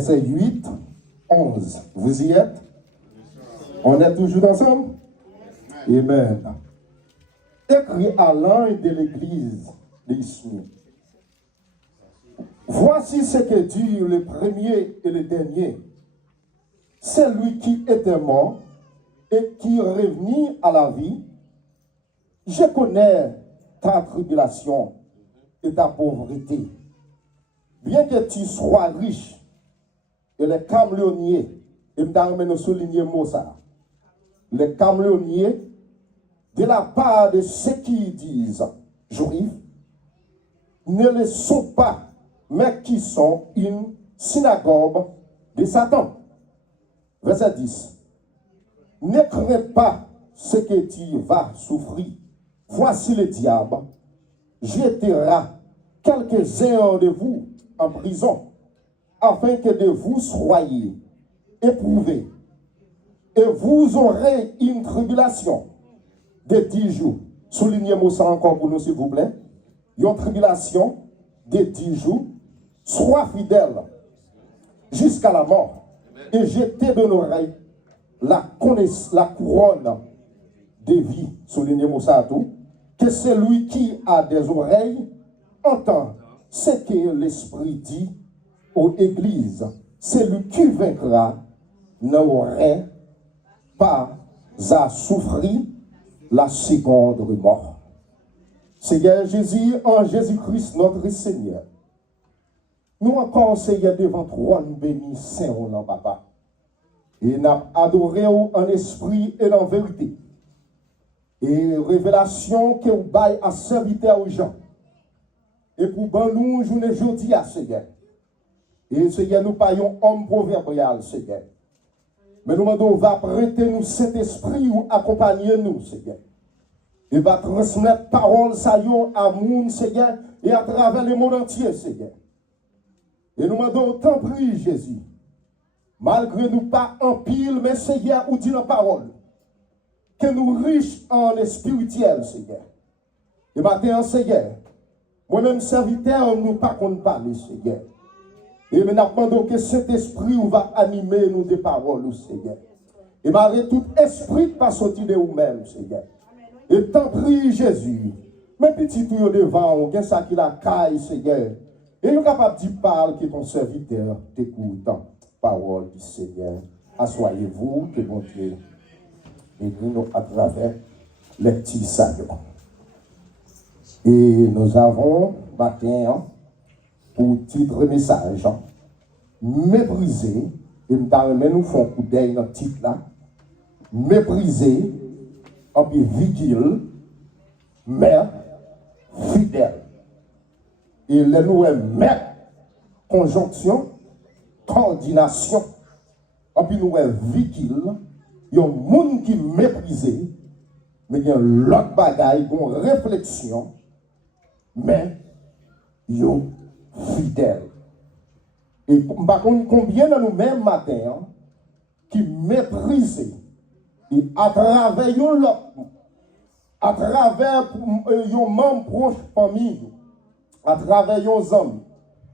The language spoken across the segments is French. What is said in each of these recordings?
verset 8, 11. Vous y êtes? On est toujours ensemble? Amen. Écrit à l'ange de l'église d'Ismie. Voici ce que dit le premier et le dernier. C'est lui qui était mort et qui est revenu à la vie. Je connais ta tribulation et ta pauvreté. Bien que tu sois riche, et les caméléoniers, et me souligner mot ça, les caméléoniers, de la part de ceux qui disent juifs, ne le sont pas, mais qui sont une synagogue de Satan. Verset 10. Ne crains pas ce que tu vas souffrir. Voici le diable jettera quelques-uns de vous en prison, afin que de vous soyez éprouvés. Et vous aurez une tribulation de 10 jours. Soulignez-moi ça encore pour nous, s'il vous plaît. Une tribulation de 10 jours. Sois fidèle jusqu'à la mort. Et je te donnerai la couronne de vie. Soulignez-moi ça à tout. Que celui qui a des oreilles entend ce que l'Esprit dit aux églises. Celui qui vaincra n'aurait pas à souffrir la seconde mort. Seigneur Jésus, en Jésus-Christ notre Seigneur, nous encore, Seigneur, devant toi, nous bénis Saint-Roland, Papa. Et nous adoré en esprit et en vérité. Et révélation que vous baillez à serviteur aux gens. Et pour nous, journée aujourd'hui, Seigneur. Et Seigneur, nous payons homme proverbial, Seigneur. Mais nous demandons, va prêter nous cet esprit ou accompagner nous, Seigneur. Et va transmettre parole, saillon, amour, Seigneur, et à travers le monde entier, Seigneur. Et nous demandons, tant prie, Jésus. Malgré nous pas en pile, mais Seigneur, ou dit la parole. Que nous riches en spirituel, Seigneur. Et maintenant, Seigneur, moi-même serviteur, nous pas qu'on parle, Seigneur. Et nous demandons que cet esprit va animer nous des paroles, Seigneur. Et malgré tout esprit pas sorti de vous-même, Seigneur. Et tant prie, Jésus. Mais petit tout devant, on a ça qui la caille, Seigneur. Et nous capable de parler que ton serviteur t'écoute. Parole du Seigneur. Assoyez-vous, que mon Dieu bénisse à travers les petits saillants. Et nous avons matin pour titre message mépriser, et nous faisons un coup d'œil dans le titre là, mépriser, en puis vigile, mère fidèle. Et le nous mère conjonction, coordination, en puis nous vigile, il y a un monde qui méprisé, mais il y a l'autre bagaille, une réflexion, mais il y a fidèle. Et par contre, combien de nous-mêmes matin qui méprisent et à travers l'autre, à travers un membre proche famille, à travers nos hommes,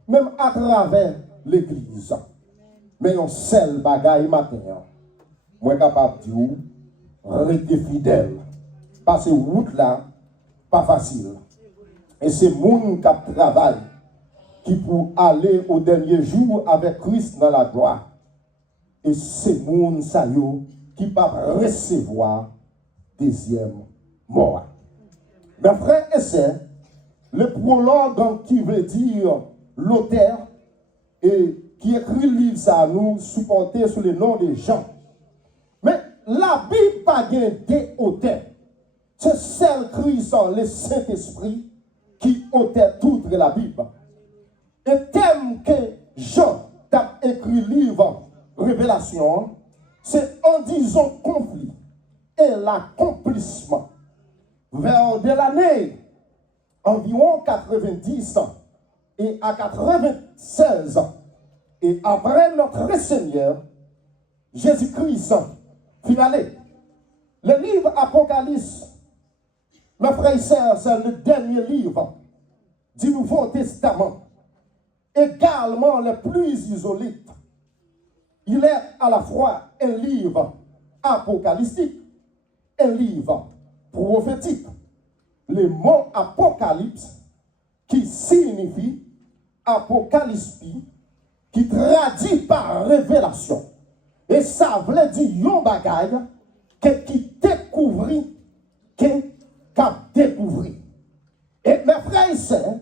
même à travers l'église. Mais un seul bagaille matin, moi capable de dire, rester fidèle. Parce que route là, pas facile. Et c'est monde qui travaille, qui pour aller au dernier jour avec Christ dans la gloire. Et c'est monde ça qui va recevoir deuxième mort. Mes frères et sœurs, le prologue qui veut dire l'auteur et qui écrit le livre ça nous supporter sous le nom de Jean. Mais la Bible pas des auteurs. C'est celle Christ, le Saint-Esprit, qui ôtait toute la Bible. Et thème que Jean a écrit le livre Révélation, c'est en disant conflit et l'accomplissement. Vers de l'année environ 90 et à 96 et après notre Seigneur, Jésus-Christ, finalé. Le livre Apocalypse, mes frères et sœurs, c'est le dernier livre du Nouveau Testament. Également le plus isolé il est à la fois un livre apocalyptique, un livre prophétique. Le mot apocalypse qui signifie apocalypse, qui traduit par révélation. Et ça veut dire yon bagay qui découvrit, qui a découvert. Et mes frères et sœurs,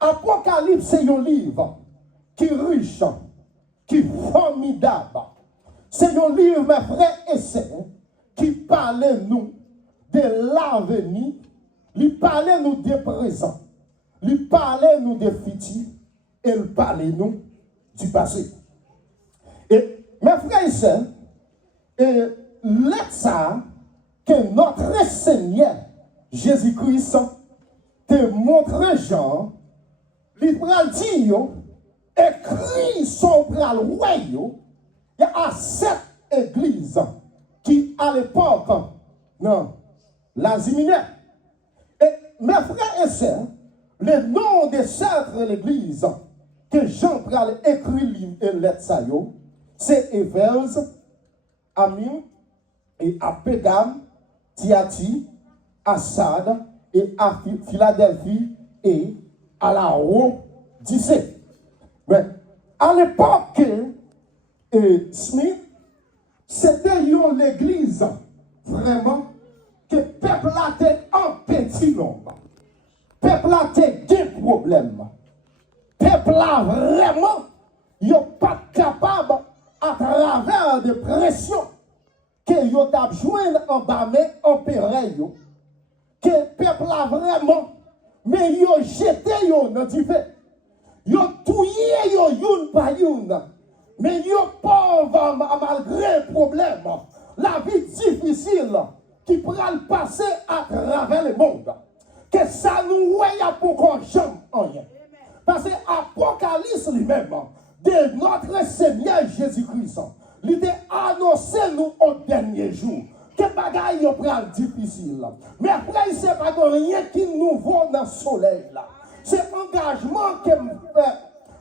Apocalypse c'est un livre qui est riche, qui est formidable. C'est un livre, mes frères et sœurs, qui parle nous de l'avenir, il parle nous du présent, il parle nous du futur, et il parle nous du passé. Et mes frères et sœurs, ça que notre Seigneur Jésus-Christ te montre Jean, il pral dit écrit son pral royaume, il y a 7 églises qui à l'époque, non, l'Asie mineure. Et mes frères et sœurs, le nom de cette église que Jean pral écrit et lettre ça c'est Éphèse, Amim et à Pégame, Thyatire, à Sardes et à Philadelphie et à la Odyssée. Mais à l'époque, Smith, c'était l'église vraiment que le peuple a été en petit nombre. Le peuple a été des problèmes. Le peuple a vraiment, il n'est pas capable à travers des pressions que yo t'a joindre en bas mais en pareil que peuple a vraiment mais yo jeté yo dans du fait yo touillé yo youn par youn mais yo pauvre malgré problème la vie difficile qui pral passer à travers le monde que ça nous voyait pour qu'on jamais rien parce que Apocalypse lui-même de notre Seigneur Jésus-Christ il a annoncé nous au dernier jour. Que bagaille yo pral difficile. Mais après, c'est pas rien qui nous vaut dans le soleil là. C'est engagement que me fait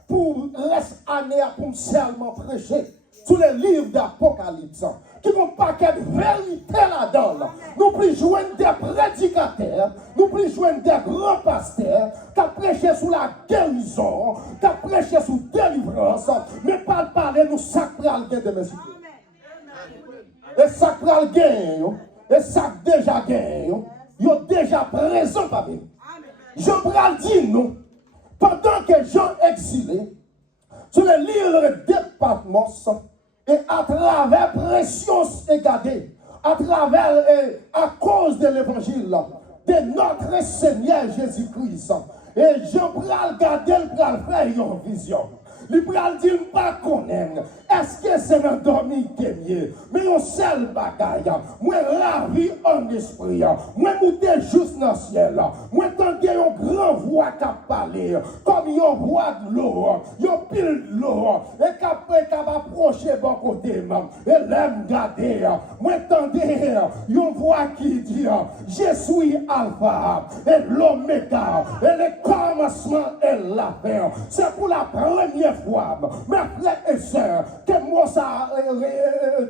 pour reste année pour seulement prêcher tous les livres d'Apocalypse qui vont paquet de vérité là-dedans. Nous plus joindre des prédicateurs, nous plus joindre des grands pasteurs qui prêchent sur la guérison, qui prêchent sur délivrance, mais pas parler nous sacral de messieurs. Et sacral gain, et sac déjà gain, ils ont déjà présent parmi nous. Jean Bral dit nous, pendant que Jean exilé, sur les livres de Patmos, et à travers pression égardée, à travers à cause de l'évangile de notre Seigneur Jésus-Christ. Et je pral garder le pral faire une vision. Il pral dire pas connaître. Est-ce que c'est un dormi qui est mieux? Mais on seul bagaille. Moi la vie en esprit. Moi monter juste dans le ciel. Moi tendre une grand voix qui parler comme une voix de l'eau. Une pile de l'eau. Et qui va approcher bon côté. Et l'aime garder. Moi tendez une voix qui dit je suis Alpha et l'Oméga et le commencement et la fin. C'est pour la première fois, mes frères et sœurs, que moi ça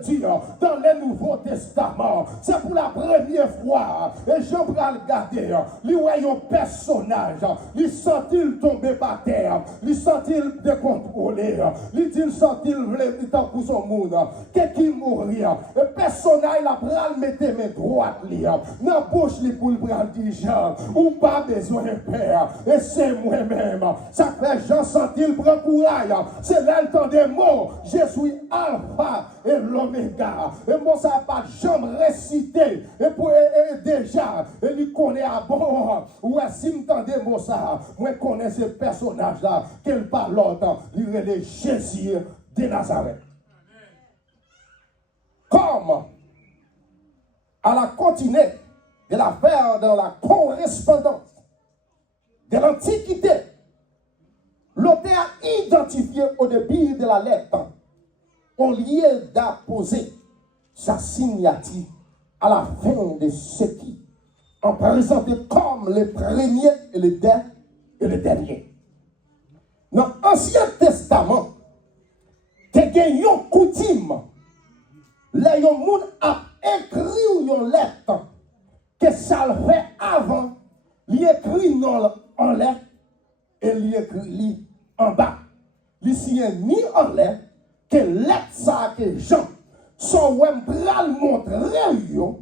dit dans le Nouveau Testament. C'est pour la première fois. Et je vais regarder. Il voit un personnage. Il sent-il tomber par terre. Il sent-il décontrôlé. Il dit sent-il temps pour son monde. Qu'est-ce qui mourir? Le personnage il a pris mettre mes droites. Dans la bouche, il pour le prendre dire ou pas besoin de père. Et c'est moi-même. Ça fait Jean sent-il prend courage. C'est là le temps des mots. Je suis Alpha et l'Oméga. Et moi, ça n'a pas jamais récité. Et déjà, il connaît à bord. Ou si me tendez moi ça, moi connais ce personnage-là. Quel parle l'autre. Il est Jésus de Nazareth. Comme à la continuer de la faire dans la correspondance de l'Antiquité, l'auteur a identifié au début de la lettre, au lieu d'apposer sa signature à la fin de ce qui est présenté comme le premier et le dernier. Dans l'Ancien Testament, il y gagné une coutume. Les gens a écrit une lettre que ça le fait avant. Il écrit non en lettre et il écrit en bas. Il signe ni en lettre que lettre ça que Jean son wem pral montrer yo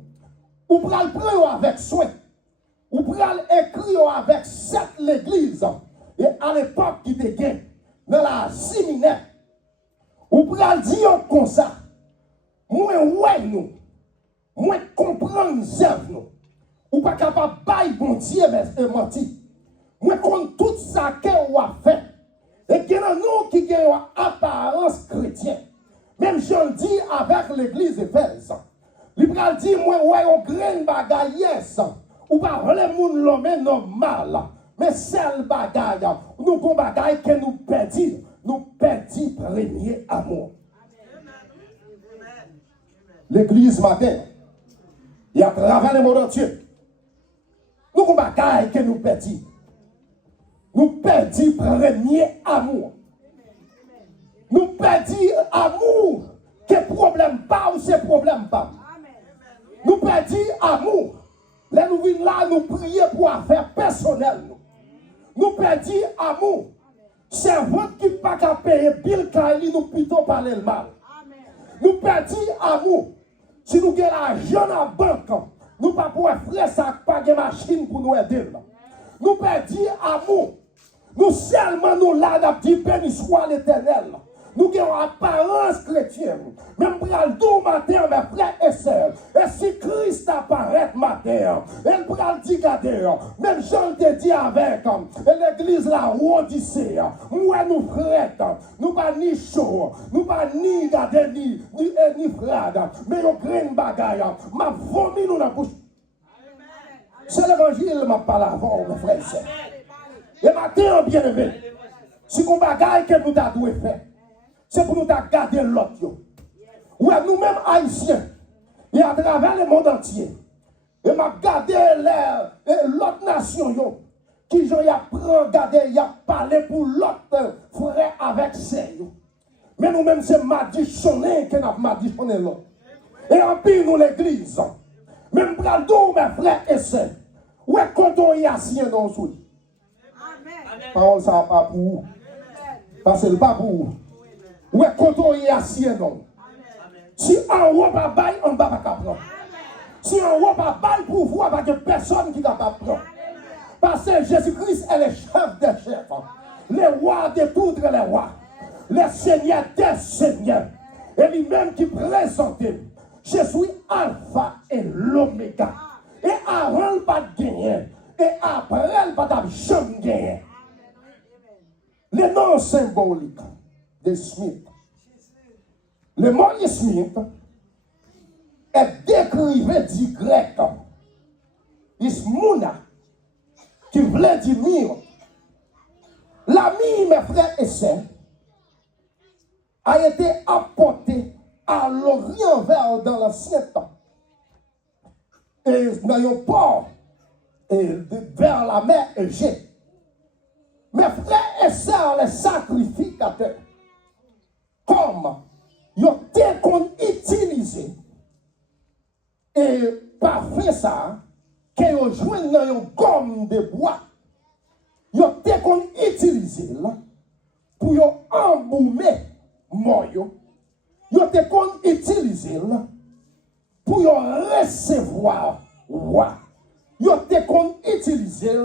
ou pral prendre avec soin ou pral écrire avec cette l'église et à l'époque qui était gain dans la séminaire ou pral dire comme ça moi ouais nous moi comprendre zèv nous ou pas capable bail bon Dieu mais menti moi compte tout ça que ou a fait et qu'il y a nous qui gagne apparence chrétienne. Même je dis avec l'église Éphèse. L'Ibral dit, moi, ouais, on graine bagaille, yes. Ou pas, les moun l'homme normal. Mais celle bagaille, nous avons bagaille que nous perdons. Nous perdons premier amour. L'église matin, il y a travers le monde entier. Nous avons bagaille que nous perdons. Nous perdons premier amour. Nous perdons amour. Que problème pas ou c'est problème pas. Nous perdons amour. Là nous venons là, nous prions pour affaires personnelles. Nous perdons amour. C'est votre qui pas qu'à payer Bill Kylie, nous plutôt parler le mal. Nous perdons amour. Si nous avons l'argent dans la banque, nous ne pouvons pas faire ça, pas de machine pour nous aider. Nous perdons amour. Nous seulement nous là d'abdi béni soit l'Éternel. Nous avons apparence chrétienne. Même pour le doux matin, mes frères et sœurs. Et si Christ apparaît matin, elle pourra le dire, même Jean te dit avec l'église là, Odyssée, moi nous frères, nous pas ni chaud, nous pas ni garder ni frère, mais nous grain bagaille, ma vomi nous la bouche. C'est l'évangile m'a parlé avant, mes frères et sœurs. Et matin, bien aimé, si on bagaille que nous avons fait, c'est pour nous garder l'autre. Ou nous-mêmes haïtiens, et à travers le monde entier, et m'a gardé l'autre nation, qui y a regardé, y a parlé pour l'autre frère avec ses. Mais nous-mêmes, c'est madichonné que nous avons madichonné l'autre. Et en plus, nous l'église, même pour mes frères et sœurs, où est-ce qu'on y a assis dans le sous? Parole, ça pas pour vous. Parce que ce n'est pas pour vous. Où est-ce qu'on y a assis non? Si en haut pas bail, en bas pas prendre. Si en haut pas bail pour vous, il n'y a personne qui ne va pas prendre. Parce que Jésus-Christ est le chef des chefs, le roi de tous les rois, le Seigneur des seigneurs. Et lui-même qui présentait, je suis Alpha et l'Oméga. Et avant le pas de gagner, et après le pas de jamais gagner. Le nom symbolique de Smith. Le mot Smith est décrivé du grec Ismouna, qui voulait dire mire. L'ami, mes frères et sœurs, a été apporté à l'Orient dans l'ancien temps. Et dans un port vers la mer Égée. Mes frères et sœurs, les sacrificateurs, comme ils ont utilisé et par fait ça, qu'ils ont joué dans une gomme de bois, ils ont utilisé pour embaumer mort. Ils ont utilisé pour recevoir roi. Ils ont utilisé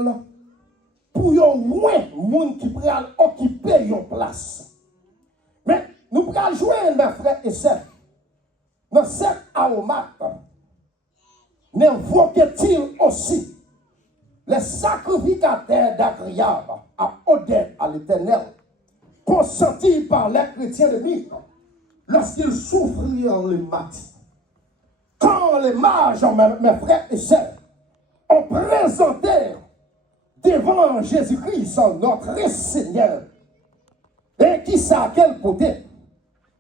pour moins monde qui pourrait occuper une place. Mais nous pourrons jouer, mes frères et sœurs, dans cette aromate, n'invoque-t-il aussi les sacrificateurs d'agréable à odeur à l'Éternel, consentis par les chrétiens de Mythe, lorsqu'ils souffrirent les matis. Quand les mages, mes frères et sœurs, ont présenté devant Jésus-Christ, notre Seigneur, et qui sait quel côté,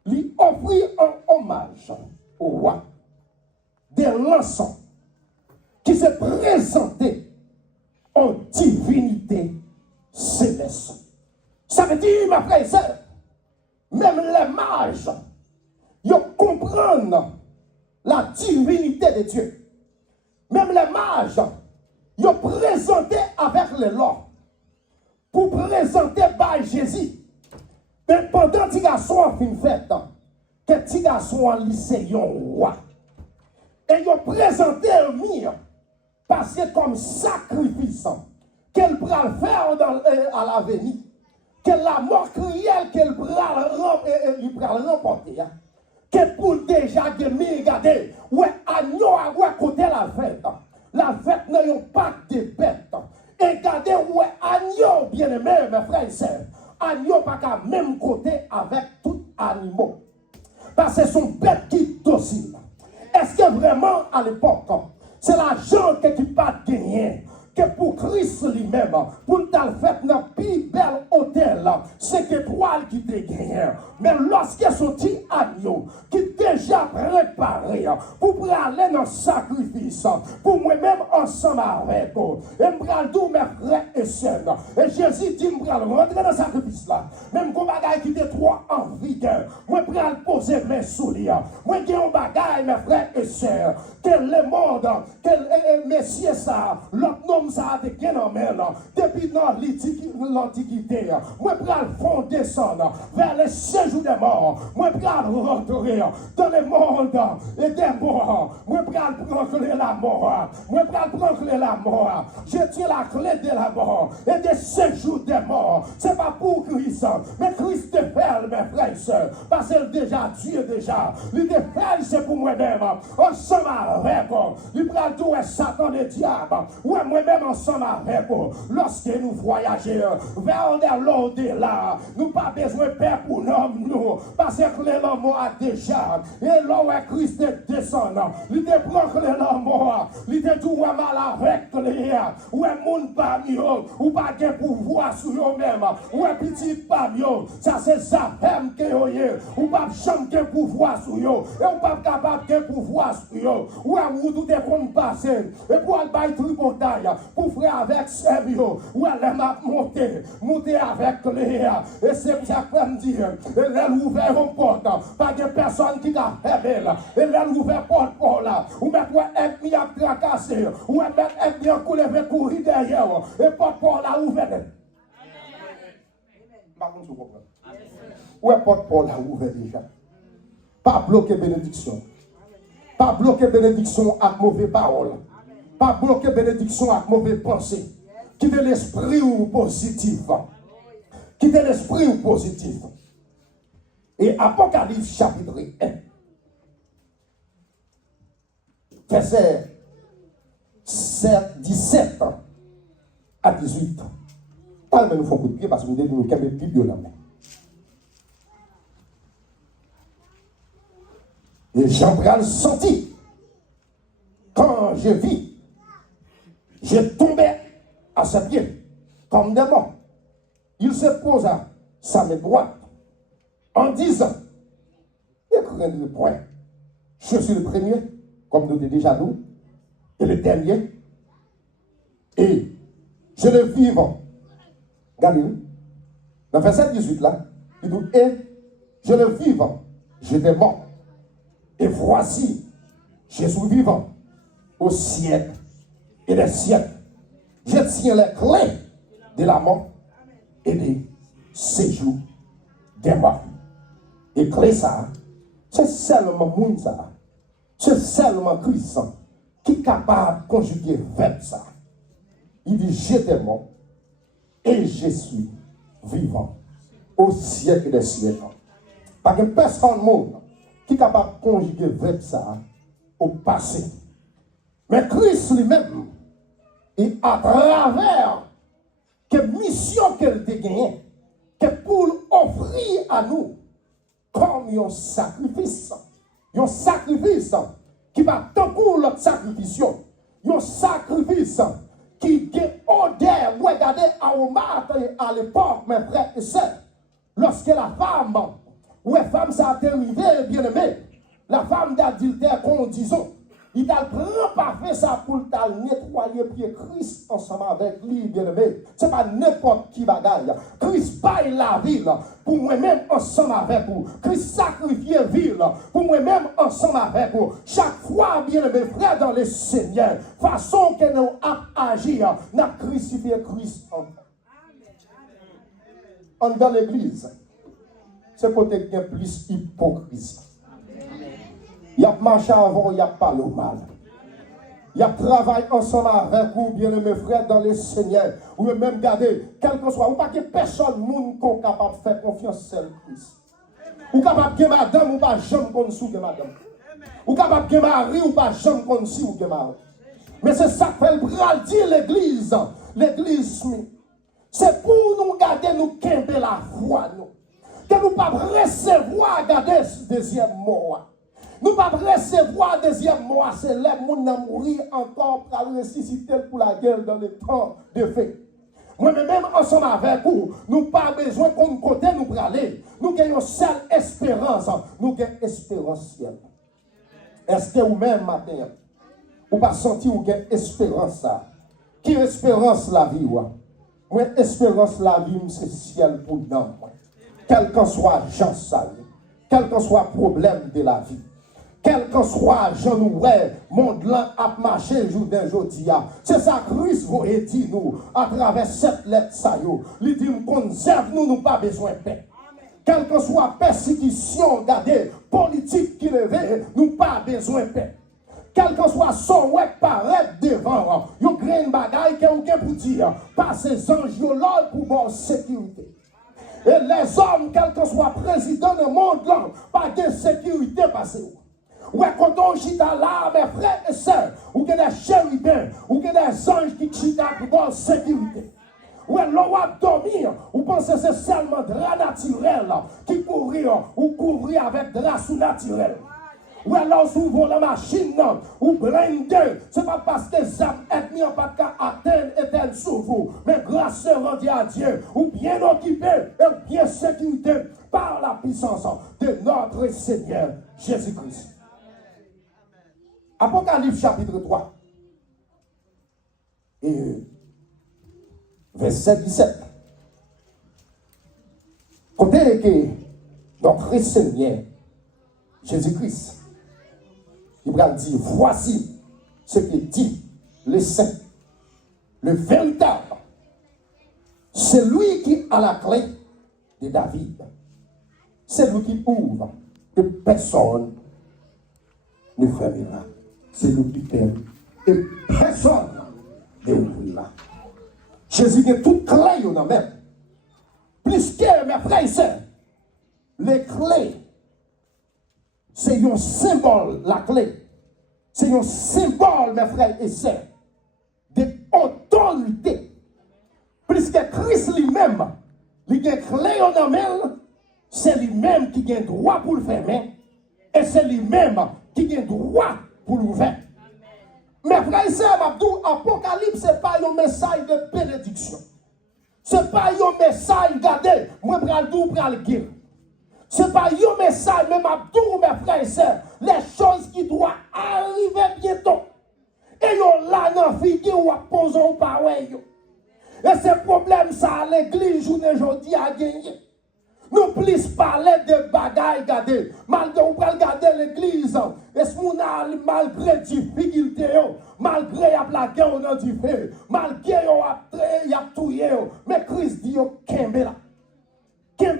lui offrit un hommage au roi de l'encens qui se présentait en divinité céleste. Ça veut dire, ma frère et sœur, même les mages, ils comprennent la divinité de Dieu. Même les mages, ils présenté avec les lois pour présenter par Jésus. Mais pendant que les garçons ont fait une fête, que les garçons ont lycée roi. Et ils ont présenté un mire, parce que comme sacrifice, qu'elle pourra faire à l'avenir, que la mort cruelle qu'elle pourra remporter, que pour déjà regarder, ouais, agneau à côté la fête n'a pas de bête. Et regardez, ouais, agneau, bien aimé, mes frères et sœurs, agneau pas qu'à même côté avec tout animaux. Parce que ce sont bêtes qui dociles. Est-ce que vraiment à l'époque, c'est l'argent qui n'a pas gagné? Que pour Christ lui-même, pour le fait dans le plus bel hôtel, c'est étoile qui te gagne. Mais lorsqu'il y a sorti agneau, qui est déjà préparé pour aller dans le sacrifice, pour moi-même ensemble avec vous, et je vais tous mes frères et sœurs. Et Jésus dit, je vais rentrer dans le sacrifice là. Même quand bagaille qui est trop en vigueur, moi je vais poser mes souliers. Moi j'ai un bagaille, mes frères et sœurs, que le monde, que messieurs ça, l'autre nom ça a été depuis l'Antiquité. Moi, je vais fonder descendre vers le séjour des morts. Moi, je vais rentrer dans le monde et des morts. Moi, je vais prendre la mort. Moi, je vais prendre la mort. Je tiens la clé de la mort et des séjours des morts. Ce n'est pas pour Christ, mais Christ te fait, mes frères et sœurs. Parce que déjà, Dieu déjà. Il te fait, c'est pour moi-même. Ensemble avec vous. Il prend tout et Satan le diable. Ouais, moi-même ensemble avec vous, lorsque nous voyageons vers l'au-delà, nous pas besoin de père pour nous, parce que l'homme a déjà, et là où Christ descend, il te prend l'homme, il te dit mal avec les où est monde parmi eux, ou pas de pouvoir sur eux-mêmes, ou est petit parmi eux, ça c'est ça même que ou pas jamais de pouvoir sur eux, et ou pas capable de pouvoir sur eux, ou est où tout est qu'on passe, et pour aller bailler tripotaille, pour faire avec Servio, où elle m'a monté avec les et c'est ça que me dit, elle ouvert une porte, pas de personne qui a fermé, elle ouvert porte pour là, ou mettre un mis à tracasser, ou mettre un mis à courir derrière, et porte pour là ouvert. Par contre, vous comprenez. Où est porte pour là ouvert déjà? Pas bloquer bénédiction. Pas bloquer bénédiction avec mauvaise parole. Pas bloquer bénédiction avec mauvaise pensée. Quittez l'esprit ou positif. Quittez l'esprit ou positif. Et Apocalypse chapitre 1, verset 17 à 18. Parle-moi nous faut coup de pied parce que nous devons nous calmer plus de la main. Et Jean-Pierre sentit. Quand je vis, je tombais à ses pieds, comme des morts. Il se posa sa main droite en disant, ne craignez point, je suis le premier, comme nous déjà nous, et le dernier, et je le vivant. Regardez-vous, dans le verset 18 là, il dit, et je le vivant, j'étais mort, et voici, je suis vivant au siècle et des siècles. Je tiens les clés de la mort et des séjours des morts. Et clé ça, c'est seulement monde ça. C'est seulement Christ qui est capable de conjuguer verbe ça. Il dit, j'étais mort et je suis vivant au siècle des siècles. Parce que personne au monde qui est capable de conjuguer verbe ça au passé. Mais Christ lui-même, et à travers quelle mission qu'elle a gagnée, que pour offrir à nous comme un sacrifice qui va tant pour l'autre sacrifice, un sacrifice qui est odeur. Regardez à l'époque, mes frères et sœurs, lorsque la femme, ou la femme ça a arrivé, bien aimé, la femme d'adultère qu'on disons, Il t'a prend pas fait ça pour t'a nettoyer pied Christ ensemble avec lui, bien-aimé. C'est pas n'importe qui bagaille. Christ paye la ville pour moi-même ensemble avec vous. Christ sacrifie ville pour moi-même ensemble avec vous. Chaque fois, bien-aimé frère dans le Seigneur, façon que nous agir, nous crucifié Christ en dans l'église. C'est côté qu'il y a plus hypocrisie. Il y a marché avant, il y a parlé au mal. Il y a travaillé ensemble avec vous, bien-aimés frères, dans le Seigneur. Ou même garder, quel que soit, ou pas que personne monde qui est capable de faire confiance seul Christ. Ou capable de madame, ou pas jamais qu'on sou de madame. Ou capable de mari, ou pas jamais qu'on sou de mari. Mais c'est ça que fait le bras dire l'église. L'église, c'est pour nous garder, nous quimber la foi, nous. Que nous ne pas recevoir, garder ce deuxième mot. Nous ne pas recevoir deuxième mois, c'est les gens qui mourir encore pour ressusciter pour la guerre dans le temps de fait. Moi-même, ensemble avec vous, nous n'avons pas besoin qu'on côté nous pour aller. Nous avons une seule espérance. Nous avons espérance. Est-ce que vous-même, matin, vous pas senti ou avez espérance? Qui espérance la vie? Moi, espérance la vie, c'est ciel pour nous. Quel que soit Jean Sall, quel que soit le problème de la vie. Quel que soit, Jean nous, monde là a marché jour d'un jour. C'est ça que Christ vous a dit nous, à travers cette lettre. Il dit, conserve nous, nous pas besoin de paix. Quelle que soit persécution, regardez, politique qui levait, nous pas besoin de paix. Quel que soit son web paraître devant, il y a une bagaille qui est pour dire, par ces anges, là pour bonne sécurité. Et les hommes, quel que soit président du monde là, pas de sécurité passée. Ou quand on chita là, mes frères et sœurs, ou que des chérubins, ou que des anges qui chita pour bonne sécurité. Ou l'on a dormir, ou pensez que c'est seulement drap naturel qui courir ou couvrir avec drap sous-naturel. Ou alors souvent la machine, ou blindé, c'est pas parce que les âmes ethnies n'ont pas qu'à atteindre et sur vous, mais grâce rendue à Dieu, ou bien occupé et bien sécurité par la puissance de notre Seigneur Jésus-Christ. Apocalypse chapitre 3. Et verset 17. Côté que notre Seigneur Jésus-Christ, il va dire, voici ce que dit le Saint, le véritable, c'est lui qui a la clé de David. C'est lui qui ouvre, que personne ne fermera. C'est lui qui ferme, et personne ne ouvrira. Jésus a toutes clés dans la main. Plus que mes frères et sœurs, les clés, c'est un symbole, la clé. C'est un symbole, mes frères et sœurs, d'autorité. Plus que Christ lui-même, il a clé dans la main, c'est lui-même qui a droit pour le fermer, et c'est lui-même qui a droit pour l'ouvrir. Mes frères et sœurs, Apocalypse, ce n'est pas un message de bénédiction. Ce n'est pas un message, regardez, moi, je vais tout pour le guérir. Ce n'est pas un message, même Abdou, mes frères et sœurs, les choses qui doivent arriver bientôt. Et yon là, dans figure, ou à poser au pareil. Et ce problème, ça, à l'église, aujourd'hui, a gagné. Nous plus parler de bagailles, regardez. Malgré vous regarder l'église, est-ce qu'on a malgré difficulté, malgré la guerre dans du feu, malgré il y a tout, mais Christ dit kembe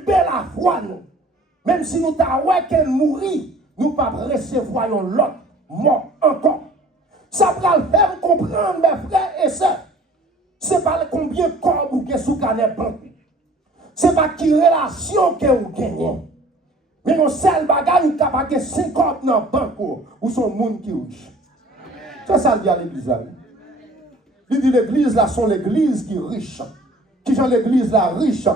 la foi nous. Même si nous t'avons qu'elle mourit, nous ne pouvons pas recevoir l'autre mort encore. Ça va le faire comprendre, mes frères et sœurs. Ce n'est pas combien de corps vous avez sous canette blanc. Ce n'est pas qui relation que vous gagnez. Mais nos seuls bagages, vous avez capable de 50 dans le banque ou son monde qui est riche. C'est ça le dit à l'église là. Il dit l'église là sont l'église qui est riche. Qui sont l'église là riche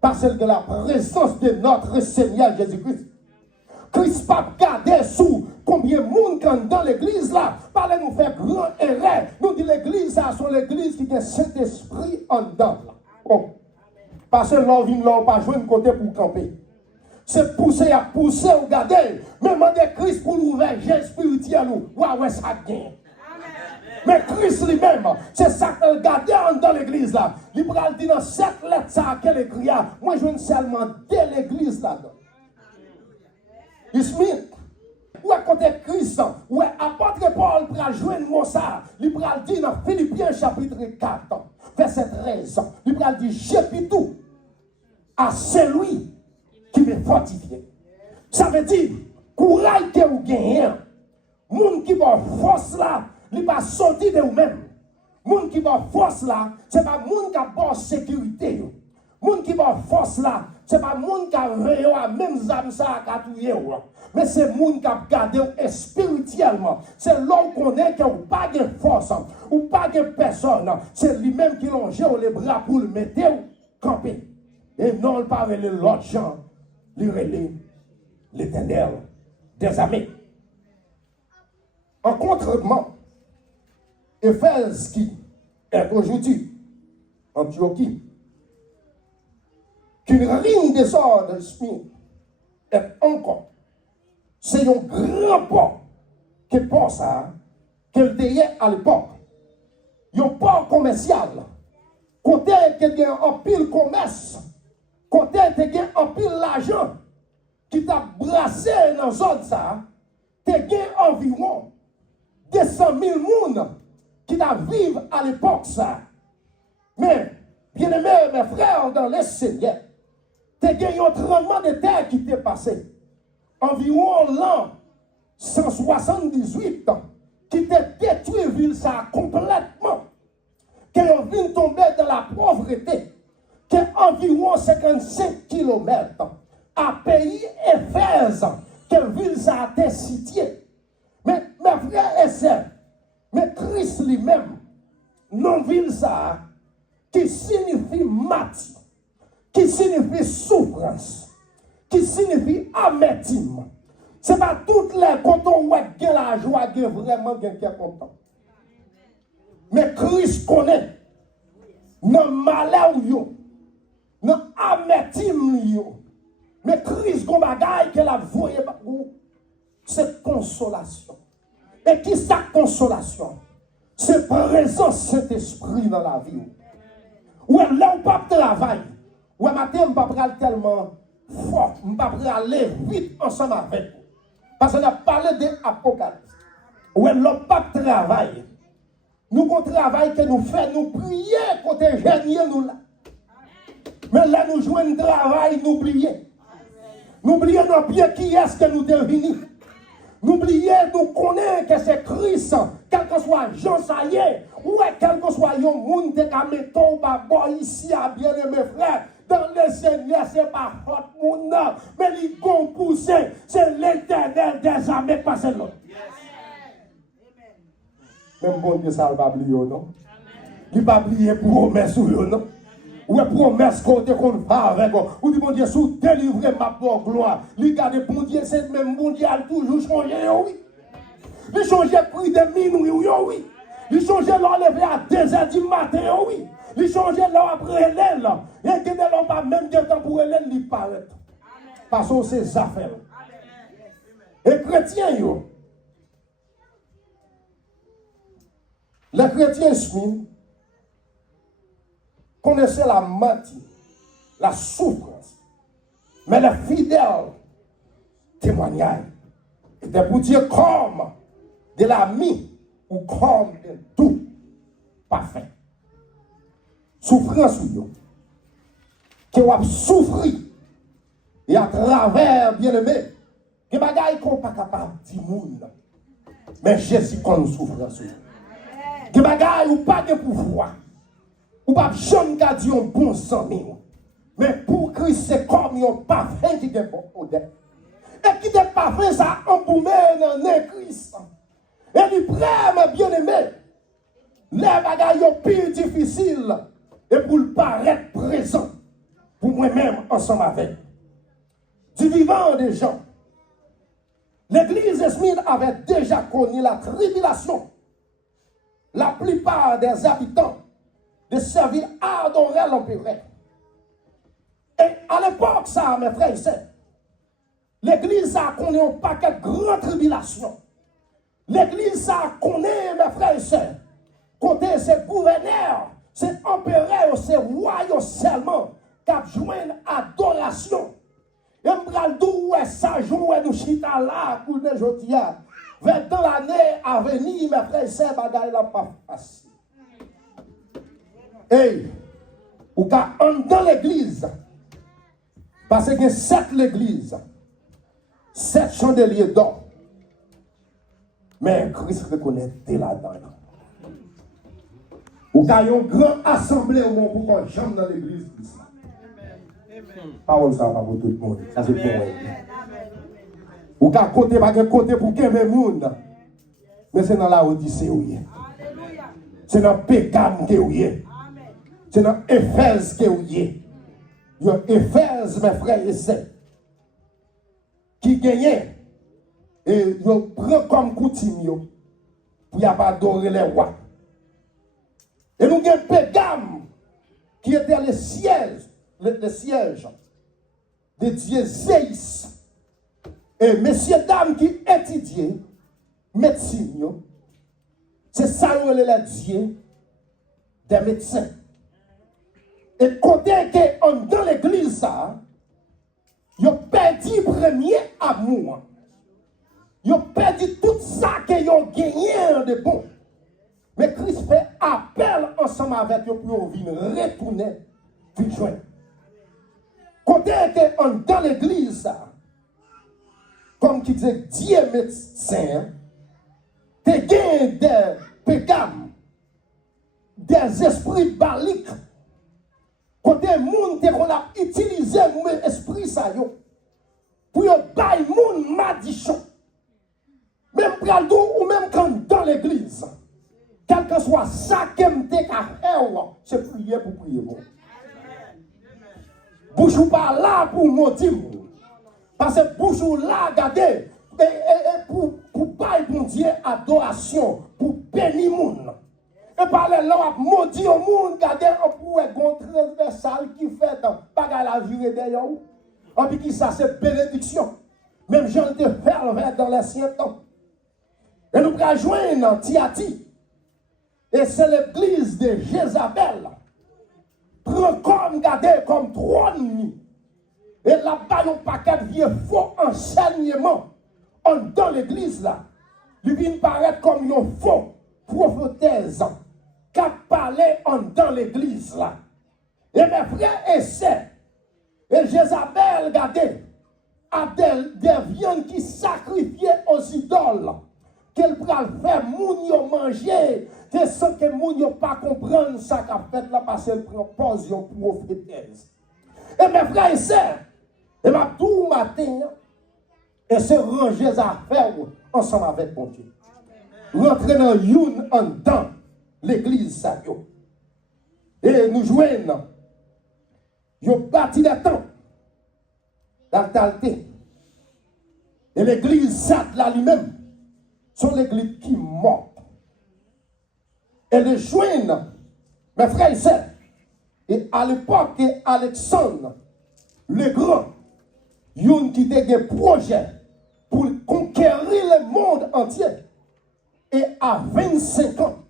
parce que la présence de notre Seigneur Jésus-Christ. Christ pas garder sous combien de monde dans l'église là. Parlez nous faire grand erreur. Nous dit l'église là sont l'église qui a Saint-Esprit en dedans. Oh. Parce que l'on vient là, pas jouer de côté pour camper. c'est pousser à pousser ou garder. Même en Christ pour l'ouvrir spirituel ou ouais, ça gagne. Mais Christ lui-même, c'est ça qu'il garde dans l'église là. Il dit dans cette lettre ça qu'elle écrit. Moi je ne seulement de l'église là-dedans. Ismine. Où est côté Christ? Où est apôtre Paul pour joindre ça? Il dit dans Philippiens chapitre 4, verset 13. Il dit j'ai pris tout à celui qui me fortifie. Ça veut dire, courage que vous gagnez, monde qui va force là, il va sortir de vous-même. Monde qui va force là, c'est pas monde qui a bonne sécurité. Monde qui va force là, c'est pas monde qui a même âme ça à touyer. Mais c'est monde qui a gardé spirituellement. C'est l'homme qu'on est qui n'a pas de force ou pas de personne. C'est lui-même qui longe les bras pour le mettre camper. Et non le pas l'autre gens, l'Éternel des armées. En contrement, Éphèse qui est aujourd'hui Antiochie, qu'une rime des ordres est encore. C'est un grand port que pense à qu'elle était à l'époque. Un port commercial. Côté qui a un pile commerce. Côté qui a un pile l'argent qui t'a brassé dans la zone ça. Tu as environ 200 000 personnes qui vivent à l'époque ça. Mais, bien aimés, mes frères dans les Seigneurs, tu as un tremblement de terre qui t'est passé. Environ l'an 178 qui t'a détruit ville ça complètement. Qui est venu tomber dans la pauvreté. Qui est environ 55 km à pays Éphèse. Que ville ça a été située. Mais mes frères et sœurs, mais Christ lui-même, non ville ça, qui signifie mati, qui signifie souffrance, qui signifie amertume. Ce n'est pas toutes les quand on voit la joie, vraiment quelqu'un content. Mais Christ connaît, non malheur, non amertume, mais Christ, comme bagaille qu'elle a voyé, c'est consolation. Et qui sa consolation? C'est présence cet esprit dans la vie. Ou là, on pas travail. Ou matin, on pas tellement fort, on pas aller vite ensemble avec vous. Parce qu'on a parlé de l'Apocalypse. Ou là, on pas travail. Nous, qu'on travaille que nous faisons, nous prions côté génial, nous là. Mais là, nous jouons un travail, nous prions. Nous prions dans pied qui est-ce que nous devenons. N'oubliez, nous connaissons que c'est Christ, quel que soit Jean Saillé, ou quel que soit le monde qui a mis ton baba ici à bien mes frères, dans le Seigneur, ce n'est pas votre monde, mais il vont pousser, c'est l'Éternel des armées, pas c'est l'autre. Même bon Dieu, ça ne va pas oublier, non? Il ne va pas oublier promesse, non? Ou est promesse qu'on te parle avec vous. Ou dit bon Dieu, sous délivrer ma bonne gloire. Il garde bon Dieu, c'est même bon Dieu, il toujours changé, oui. Il change le prix de minuit, oui. Il change l'enlever à 2h du matin, oui. Il change l'heure après l'aile. Et que ne l'on pas même de temps pour l'aile, il paraît. Parce que c'est ses affaires. Et chrétiens, yo. Les chrétiens, connaissaient la maladie, la souffrance. Mais le fidèle témoignage était pour dire comme de l'ami ou comme de tout parfait. Souffrance ou qui va souffrir et à travers, bien aimé, que bagaille qu'on pas capable de dire. Mais Jésus quand nous souffrance. Que bagaille ou pas de pouvoir. Ou pas jamais qu'à dire un bon sang. Mais pour Christ, c'est comme un parfum qui est bon odeur. Et qui est parfum, ça emboumé dans le Christ. Et il prend, bien aimé, les bagailles plus difficiles. Et pour le paraître présent. Pour moi-même, ensemble avec. Du vivant des gens. L'église Smith avait déjà connu la tribulation. La plupart des habitants de servir à adorer l'empereur. Et à l'époque, ça, mes frères et sœurs, L'église a connaît un paquet de grandes tribulations. L'église a connaît, mes frères et sœurs, côté c'est gouverneur, c'est empereur, c'est royaume seulement, qui a joint adoration. Et m'bral ouais ça joue nous chita là pour les jodia. Vers dans l'année à venir, mes frères et sœurs, bagaille la pas facile. Hey, ou ka dans l'église, parce que c'est l'église, 7 chandeliers d'or. Mais Christ reconnaît dès là-dedans. Ou ka yon grand assemblée au monde pour qu'on jambe dans l'église. Parole ça va pour tout le monde. Ça c'est pour moi. Ou ka côté pas côté pour qu'un même monde. Mais c'est dans la Odyssée où il est. C'est dans Pégame que où il est. C'est dans Éphèse que où il est. Il y a Éphèse, mes frères et sœurs, qui gagnent et ils prennent comme coutume pour y adorer les rois. Et nous avons Pégame qui était le siège de Dieu Zéus. Et messieurs, dames qui étudient médecine, c'est ça le Dieu des médecins. Et côté que dans l'église, ça, ils ont perdu le premier amour. Ils ont perdu tout ça qu'ils ont gagné de bon. Mais Christ fait appel ensemble avec eux pour venir retourner, puis joindre. Côté que dans l'église, ça, comme qui disait Dieu médecin, tu as des pégames, des esprits baliques. Côté monde qu'on a utilisé l'esprit ça yo pour bailler monde madichon. Même pral ou même quand dans l'église, quel que soit ça que m'te ka faire, c'est prier pour prier bon. Bouchou pas là pour maudire. Parce que bouchou là regardez pour bailler bon Dieu adoration, pour bénir monde. Et par là, maudit au monde, regardez, on pourrait un transversal qui fait pas la vie d'ailleurs. Et puis qui ça, c'est bénédiction. Même Jean de faire dans l'ancien temps. Et nous allons joindre Tiati. Et c'est l'église de Jézabel. Prend comme, regardez, comme trône. Et là-bas, un paquet de vieux faux enseignements. Dans l'église là, il vient paraître comme un faux prophétesse. Qui parlait dans l'église là. Et mes frères et sœurs, et Jézabel, regardez, a des viandes qui sacrifiaient aux idoles, qu'elle pourra faire moun manger, de sans que moun pas comprendre ça qu'a fait là, parce qu'elle prend position prophétesse. Et mes frères et sœurs, et ma tout matin, et se ranger à faire ensemble avec mon Dieu. Rentrer dans une en dedans. L'église, ça y est. Et nous joignons. Ils ont bâti des temps. L'altalité. Et l'église, ça là lui-même, sont l'église qui mort. Et les joignent, mes frères et sœurs. Et à l'époque, Alexandre, le grand, il y a qui a des projets pour conquérir le monde entier. Et à 25 ans,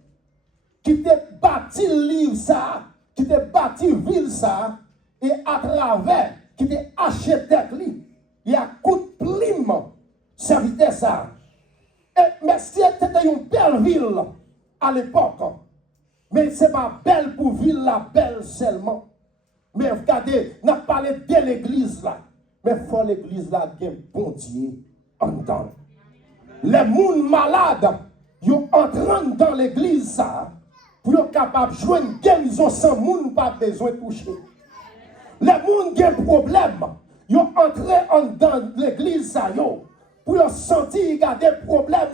qui t'a bâti livre ça, qui t'a bâti ville ça, et à travers, qui t'a acheté lui, il a coup de plume, serviteur ça. Et mais c'était une belle ville à l'époque, mais c'est pas belle pour ville la belle seulement. Mais regardez, n'a parlé de l'église là, mais faut l'église là qui est bon Dieu en dedans. Les gens malades, ils entrent dans l'église ça. Pour être capable de jouer une guérison sans moun pas besoin de toucher. Les gens qui ont un problème, ils ont entré dans l'église, pour sentir qu'il y a des problèmes,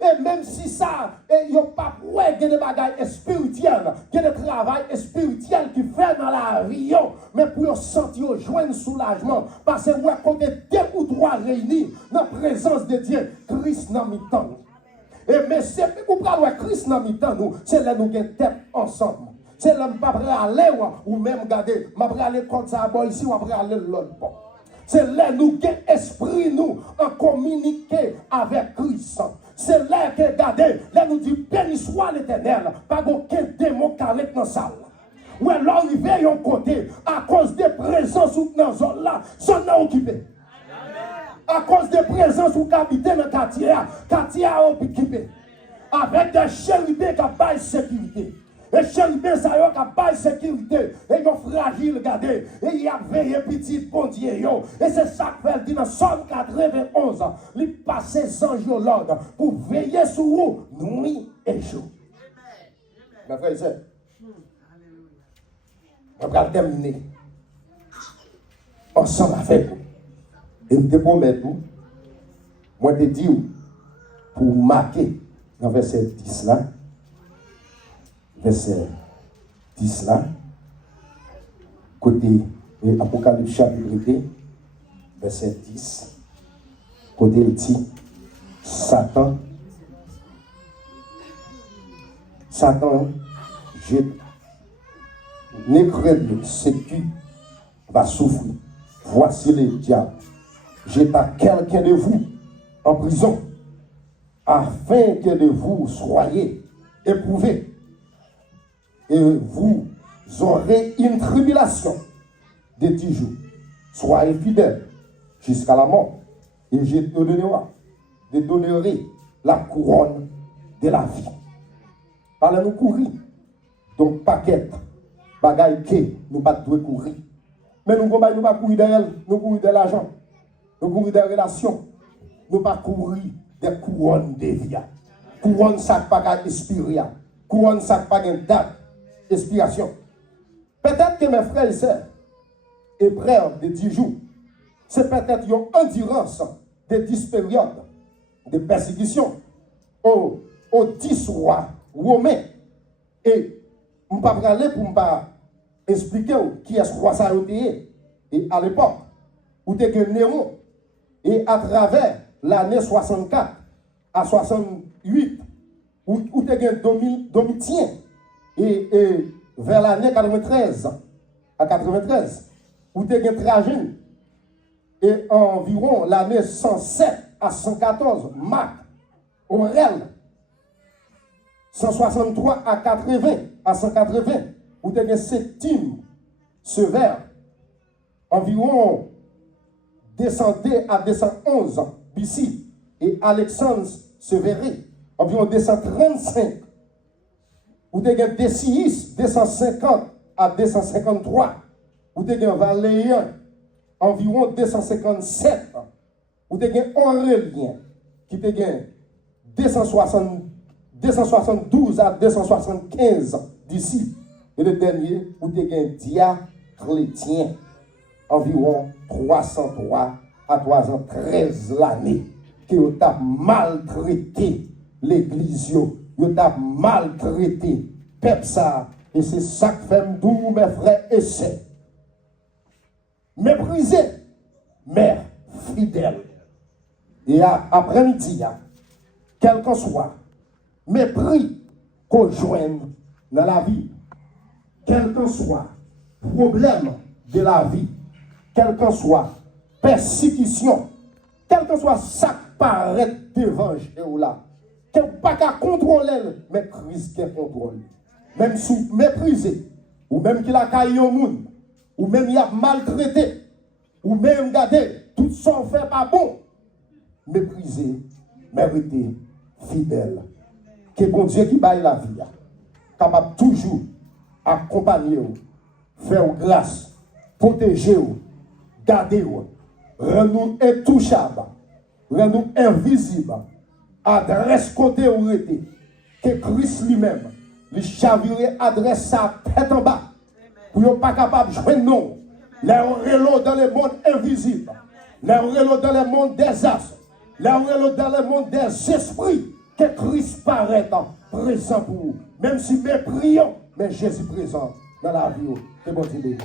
et même si ça, ils n'ont pas prouvé qu'il y a des bagages spirituels, qu'il y a des travail spirituel qui fait dans la vie, mais pour sentir joindre soulagement, parce que quand deux ou trois réunis dans la présence de Dieu, Christ n'a mis temps. Et mais c'est pour parler Christ dans mi-temps nous, c'est là nous avons tête ensemble. C'est là nous pas aller ou même garder, m'a aller comme ça ici ou après aller l'autre bord. C'est là nous qui esprit nous en communiquer avec Christ. C'est là que regardez, là nous dit béni soit l'Éternel, pas aucun démon calé dans la salle. Ou alors arrivé à un côté à cause des présences dans la zone là, zone là occupée. À cause des présences où habité dans le quartier a occupé. Avec des chérubins qui baillent sécurité. Et chérubins ça y a baillent sécurité. Et ils sont fragiles, regardez. Et il y a veillé petit bon Dieu. Et c'est ça que fait dit dans Somme 91. Il passe ses anges au l'ordre pour veiller sur vous nuit et jour. Mes frères et sœurs, on va terminer ensemble avec vous. Et je te promets tout, moi te dis pour marquer dans verset 10 là, côté Apocalypse chapitre 2, verset 10, côté il dit Satan, n'incrédule, c'est qui va souffrir. Voici le diable. Jeta quelqu'un de vous en prison, afin que de vous soyez éprouvés. Et vous aurez une tribulation de 10 jours. Soyez fidèles jusqu'à la mort. Et je te donnerai la couronne de la vie. Parlez nous courir. Donc, paquet, bagaille que nous ne pouvons pas courir. Mais nous ne pouvons pas courir d'elle, nous courir de l'argent. Nous courir des relations. Nous ne pas courir des couronnes de vie. Couronne ça pas inspirer. Couronne ça pas date d'inspiration. Peut-être que mes frères et sœurs, épreuves de 10 jours, c'est peut-être une endurance de 10 périodes de persécution aux 10 rois romains. Et je ne vais pas parler pour ne pas expliquer qui est ce roi ça a été. Et à l'époque, où tu es Néron. Et à travers l'année 64 à 68, où tu as Domitien, et vers l'année 93 à 93, où tu as Trajane, et environ l'année 107 à 114, Marc, Aurèle, 163 à 180, où tu as Septime, Sévère, environ 202 à 211 BC, et Alexandre Sévéré, environ 235, ou de Décius, 250 à 253, ou de Valéen, environ 257, ou de Aurélien, qui te 272 à 275 d'ici, et le dernier, ou de Dioclétien, environ 303 à 313 l'année, qui ont maltraité l'église, ils ont maltraité peuple ça, et c'est ça que fait tout mes frères et sœurs. Mépriser, mais fidèle. Et après-midi, quel qu'en soit, mépris qu'on joigne dans la vie, quel qu'en soit, problème de la vie, quel qu'en soit, persécution, quel que soit ça qui paraît devant ou là, qu'il n'y a pas qu'à contrôler, mais Christ qui contrôle. Même si méprisé, ou même qu'il a caillé au monde, ou même il a maltraité, ou même regardé, tout ça fait pas bon. Méprisé, mérité, fidèle. Que bon Dieu qui baille la vie, capable toujours accompagner, faire grâce, protéger, garder, rendre-nous intouchables, rendre-nous invisibles, adresse côté où était, que Christ lui-même, le chaviré adresse sa tête en bas, pour ne pas capable de jouer non, les relots dans le monde invisible, les relots dans le monde des astres, les relots dans le monde des esprits, que Christ paraît présent pour vous. Même si nous prions, mais Jésus présent dans la vie. Que bon Dieu bénisse.